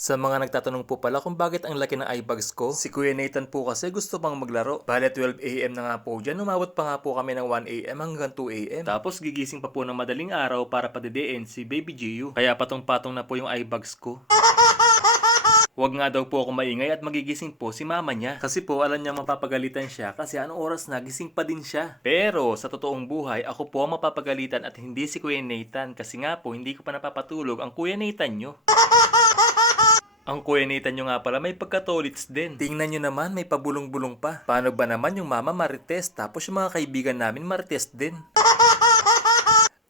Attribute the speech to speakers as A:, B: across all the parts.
A: Sa mga nagtatanong po pala kung bakit ang laki ng eyebags ko, si Kuya Nathan po kasi gusto pang maglaro. Bale 12am na nga po dyan, umabot pa nga po kami ng 1am hanggang 2am. Tapos gigising pa po ng madaling araw para padidiin si Baby Giu. Kaya patong-patong na po yung eyebags ko. Huwag nga daw po ako maingay at magigising po si mama niya. Kasi po alam niya mapapagalitan siya kasi anong oras na gising pa din siya. Pero sa totoong buhay, ako po ang mapapagalitan at hindi si Kuya Nathan. Kasi nga po hindi ko pa napapatulog ang Kuya Nathan nyo. Ang Kuya Nathan nyo nga pala may pagkatolits din. Tingnan nyo naman, may pabulong-bulong pa. Paano ba naman yung mama marites tapos yung mga kaibigan namin marites din?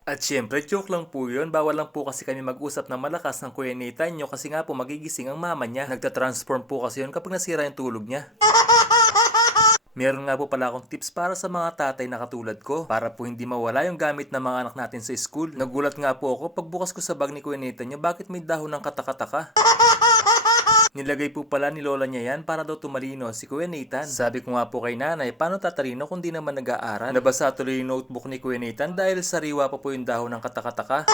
A: At syempre, joke lang po yun. Bawal lang po kasi kami mag-usap ng malakas ng Kuya Nathan nyo kasi nga po magigising ang mama niya. Nagtatransform po kasi yun kapag nasira yung tulog niya. Meron nga po pala akong tips para sa mga tatay na katulad ko para po hindi mawala yung gamit ng mga anak natin sa school. Nagulat nga po ako pagbukas ko sa bag ni Kuya Nathan nyo bakit may dahon ng katakataka. Nilagay po pala ni lola niya yan para daw tumalino si Kuya Nathan. Sabi ko nga po kay nanay, paano tatalino kung di naman nag-aaral? Nabasa tuloy yung notebook ni Kuya Nathan dahil sariwa pa po yung dahon ng katakataka.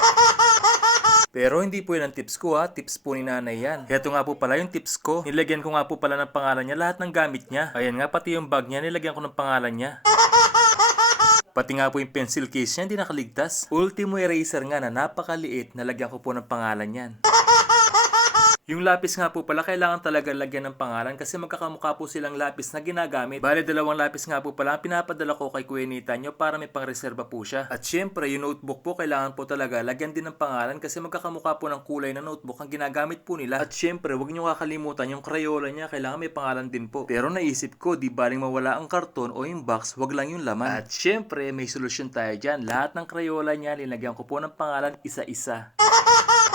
A: Pero hindi po yan ang tips ko ha, tips po ni nanay yan. Heto nga po pala yung tips ko. Nilagyan ko nga po pala ng pangalan niya lahat ng gamit niya. Ayan nga, pati yung bag niya, nilagyan ko ng pangalan niya. Pati nga po yung pencil case niya, hindi nakaligtas. Ultimo eraser nga na napakaliit, nalagyan ko po ng pangalan yan. Yung lapis nga po pala, kailangan talaga lagyan ng pangalan kasi magkakamukha po silang lapis na ginagamit. Bale, dalawang lapis nga po pala pinapadala ko kay Kuya Nita nyo para may pangreserba po siya. At syempre, yung notebook po, kailangan po talaga lagyan din ng pangalan kasi magkakamukha po ng kulay na notebook ang ginagamit po nila. At syempre, huwag nyo kakalimutan yung Crayola niya, kailangan may pangalan din po. Pero naisip ko, di baling mawala ang karton o yung box, wag lang yung laman. At syempre, may solusyon tayo dyan. Lahat ng Crayola niya, linagyan ko po ng pangalan isa-isa.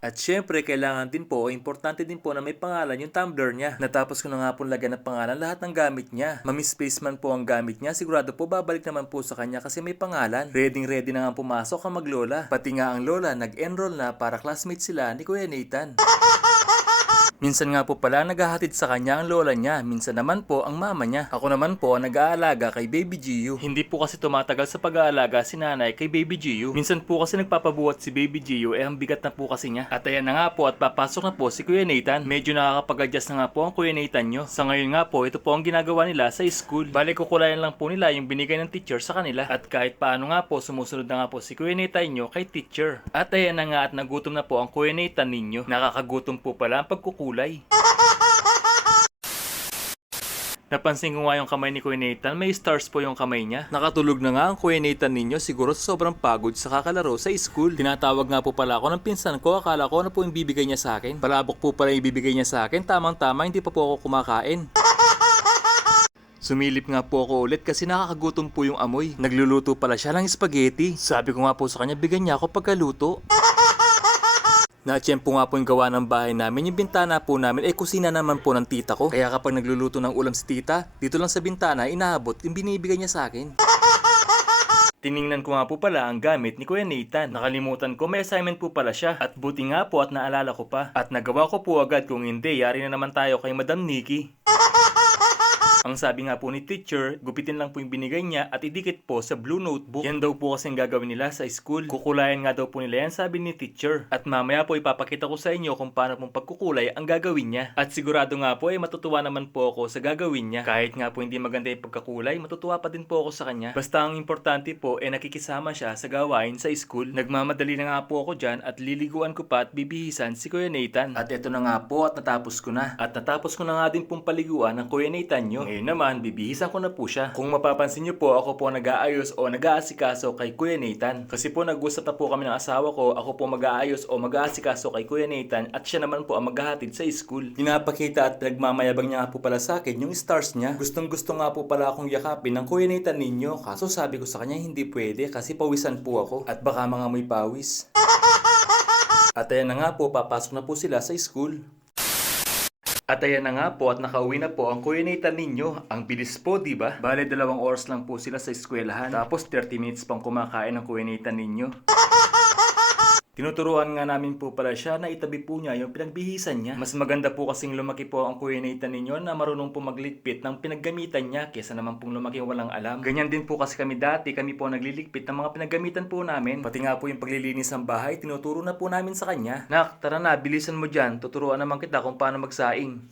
A: At syempre, kailangan din po, importante din po na may pangalan yung tumbler niya. Natapos ko na nga po lagyan ng pangalan lahat ng gamit niya. Mamispace man po ang gamit niya, sigurado po babalik naman po sa kanya kasi may pangalan. Ready ready na nga pumasok ang maglola. Pati nga ang lola, nag-enroll na para classmate sila ni Kuya Nathan. Minsan nga po pala naghahatid sa kanya ang lola niya, minsan naman po ang mama niya. Ako naman po ang nag-aalaga kay Baby Giu. Hindi po kasi tumatagal sa pag-aalaga si nanay kay Baby Giu. Minsan po kasi nagpapabuhat si Baby Giu eh ang bigat na po kasi niya. At ayan na nga po at papasok na po si Kuya Nathan. Medyo nakakapag-adjust na nga po ang Kuya Nathan nyo. Sa ngayon nga po, ito po ang ginagawa nila sa school. Balik kukulayan lang po nila yung binigay ng teacher sa kanila. At kahit paano nga po, sumusunod na nga po si Kuya Nathan nyo kay teacher. At ayan na nga at nagutom na po ang Kuya Nathan ninyo. Nakakagutom po pala ang pagkukulay. Napansin ko nga yung kamay ni Kuya Nathan, may stars po yung kamay niya. Nakatulog na nga ang Kuya Nathan ninyo siguro sa sobrang pagod sa kakalaro sa school. Tinatawag nga po pala ako ng pinsan ko, akala ko ano po yung bibigay niya sa akin. Palabok po pala yung bibigay niya sa akin, tamang-tama hindi pa po ako kumakain. Sumilip nga po ako ulit kasi nakakagutom po yung amoy. Nagluluto pala siya ng spaghetti. Sabi ko nga po sa kanya, bigyan niya ako pagkaluto. Natsyempo nga po yung gawa ng bahay namin. Yung bintana po namin, eh kusina naman po ng tita ko. Kaya kapag nagluluto ng ulam si tita, dito lang sa bintana, inaabot yung binibigay niya sa akin. Tiningnan ko nga po pala ang gamit ni Kuya Nathan. Nakalimutan ko may assignment po pala siya. At buti nga po at naalala ko pa. At nagawa ko po agad kung hindi, yari na naman tayo kay Madam Nikki. Ang sabi nga po ni teacher, gupitin lang po yung binigay niya at idikit po sa blue notebook. Yan daw po kasi ang gagawin nila sa school. Kukulayan nga daw po nila yan, sabi ni teacher. At mamaya po ipapakita ko sa inyo kung paano pong pagkukulay ang gagawin niya. At sigurado nga po ay matutuwa naman po ako sa gagawin niya. Kahit nga po hindi maganda yung pagkakulay, matutuwa pa din po ako sa kanya. Basta ang importante po ay nakikisama siya sa gawain sa school. Nagmamadali na nga po ako dyan at liliguan ko pa at bibihisan si Kuya Nathan. At eto na nga po at natapos ko na. At natapos ko na nga din pong paliguan ng Kuya Nathan nyo. Ngayon naman, bibihisan ko na po siya. Kung mapapansin nyo po, ako po nag-aayos o nag-aasikaso kay Kuya Nathan. Kasi po nag-usap na po kami ng asawa ko, ako po mag-aayos o mag-aasikaso kay Kuya Nathan at siya naman po ang maghahatid sa school. Pinapakita at nagmamayabang niya po pala sa akin yung stars niya. Gustong gusto nga po pala akong yakapin ng Kuya Nathan ninyo. Kaso sabi ko sa kanya hindi pwede kasi pawisan po ako at baka mga may pawis. At ayan na nga po, papasok na po sila sa school. At ayan na nga po at nakauwi na po ang Kuya Nathan ninyo. Ang bilis po, di ba? Bale, dalawang oras lang po sila sa eskwelahan. Tapos 30 minutes pang kumakain ang Kuya Nathan ninyo. Tinuturuan nga namin po pala siya na itabi po niya yung pinagbihisan niya. Mas maganda po kasing lumaki po ang Kuya Nathan ninyo na marunong po magligpit ng pinaggamitan niya kesa naman pong lumaki walang alam. Ganyan din po kasi kami dati, kami po nagliligpit ng mga pinaggamitan po namin. Pati nga po yung paglilinis ng bahay, tinuturo na po namin sa kanya. Nak, tara na, bilisan mo dyan. Tuturuan naman kita kung paano magsaing.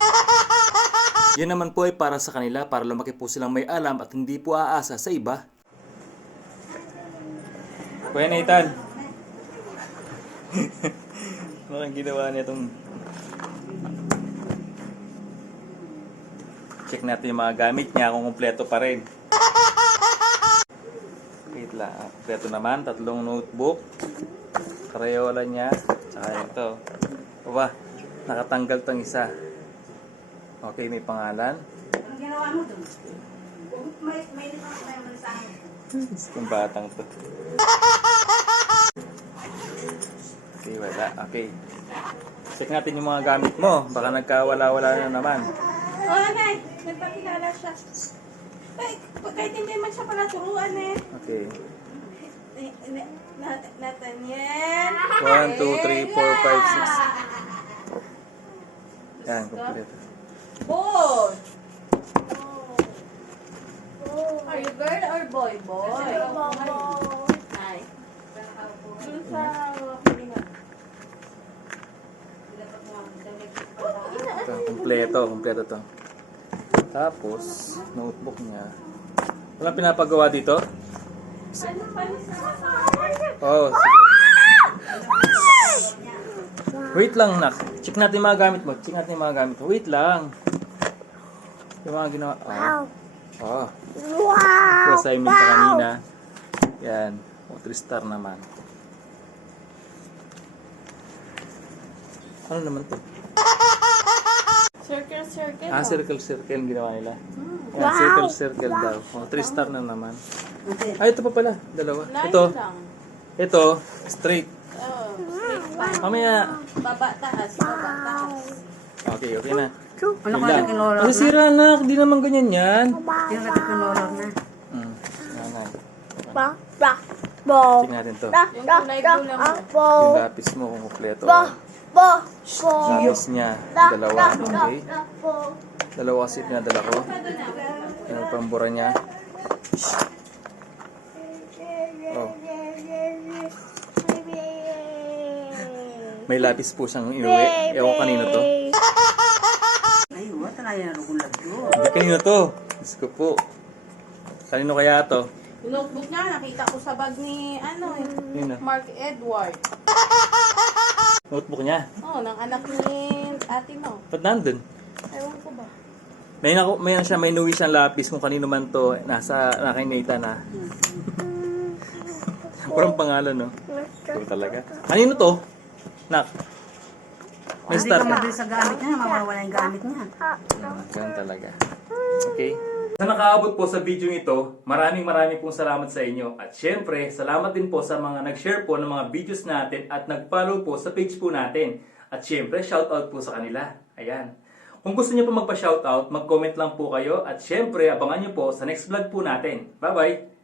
A: Yan naman po ay para sa kanila para lumaki po silang may alam at hindi po aasa sa iba. Kuya Nathan. Bakang ginawa niya itong... Check natin yung mga gamit niya kung kumpleto pa rin. Wait lang. ah, Kumpleto naman. Tatlong notebook. Crayola niya. Tsaka ito. Aba, nakatanggal tong isa. Okay, may pangalan.
B: Ang ginawa mo dun? May, may sa akin.
A: Itong batang to. Okay, wala. Okay. Check natin yung mga gamit mo. Baka nagkawala-wala na naman.
B: Oh, nay! Nagpakilala siya. Ay, kahit hindi man siya pala turuan eh.
A: Okay.
B: Nat- Nathaniel.
A: 1, 2, 3, 4, 5, 6. Yan, kompleto.
B: Boy! Are you girl or boy? Boy. Ay. Dun sa
A: Ito, kompleto. Kompleto to. Tapos, notebook niya. Walang pinapagawa dito? Oh, sige. Wait lang, nak. Check natin yung mga gamit mo. Check natin yung mga gamit mo. Wait lang. Yung mga ginawa. Oh. Oh. Wow! assignment ka kanina. Yan. O, 3 star naman. Ano naman to?
B: Circle, circle.
A: Ah, circle, circle ang ginawa nila. Yan, circle, circle daw. O, 3 star na naman. Ay, ito pa pala. Dalawa.
B: Line
A: Ito.
B: lang.
A: Ito. Straight.
B: Oh, straight line.
A: Mamaya.
B: Baba, taas. Baba, taas.
A: Okay, okay na.
C: Ano
A: Yun
C: ko
A: lang.
C: na kinulor
A: Kasi sira anak, di naman ganyan yan.
C: Yung na kinulor na.
A: Hmm. Nanay.
D: Ba, ba, bo,
A: Tingnan natin to.
B: Yung kulay blue lang
D: ah,
A: Yung lapis mo kung kumpleto.
D: bo, bo, bo,
A: Lapis niya,
D: da,
A: dalawa.
D: da, da,
A: Okay? Dalawa kasi pinadala ko. Yung pambura niya. Oh. May lapis po siyang inuwi. Ewan ko kanino to.
C: Ay, wala talaga yung rugulag yun.
A: Hindi kanino to. Diyos ko po. Kanino kaya to?
B: Notebook niya, nakita ko sa bag ni, ano eh,
A: na.
B: Mark Edward.
A: Notebook niya.
B: Oh, ng anak ni ate mo.
A: Ba't nandun?
B: Ewan ko ba?
A: May, naku, may, ano siya, may inuwi siyang lapis kung kanino man to. Nasa, nakinita na. Parang pangalan, no? Ito talaga. Kanino to? Nak. May
C: Hindi
A: star
C: ka
A: ka.
C: mabilis sa gamit niya, mawawala yung gamit niya.
A: Ganun talaga. Okay? Sa nakaabot po sa video ito, maraming maraming pong salamat sa inyo. At syempre, salamat din po sa mga nag-share po ng mga videos natin at nag-follow po sa page po natin. At syempre, shoutout po sa kanila. Ayan. Kung gusto niyo po magpa-shoutout, mag-comment lang po kayo. At syempre, abangan niyo po sa next vlog po natin. Bye-bye!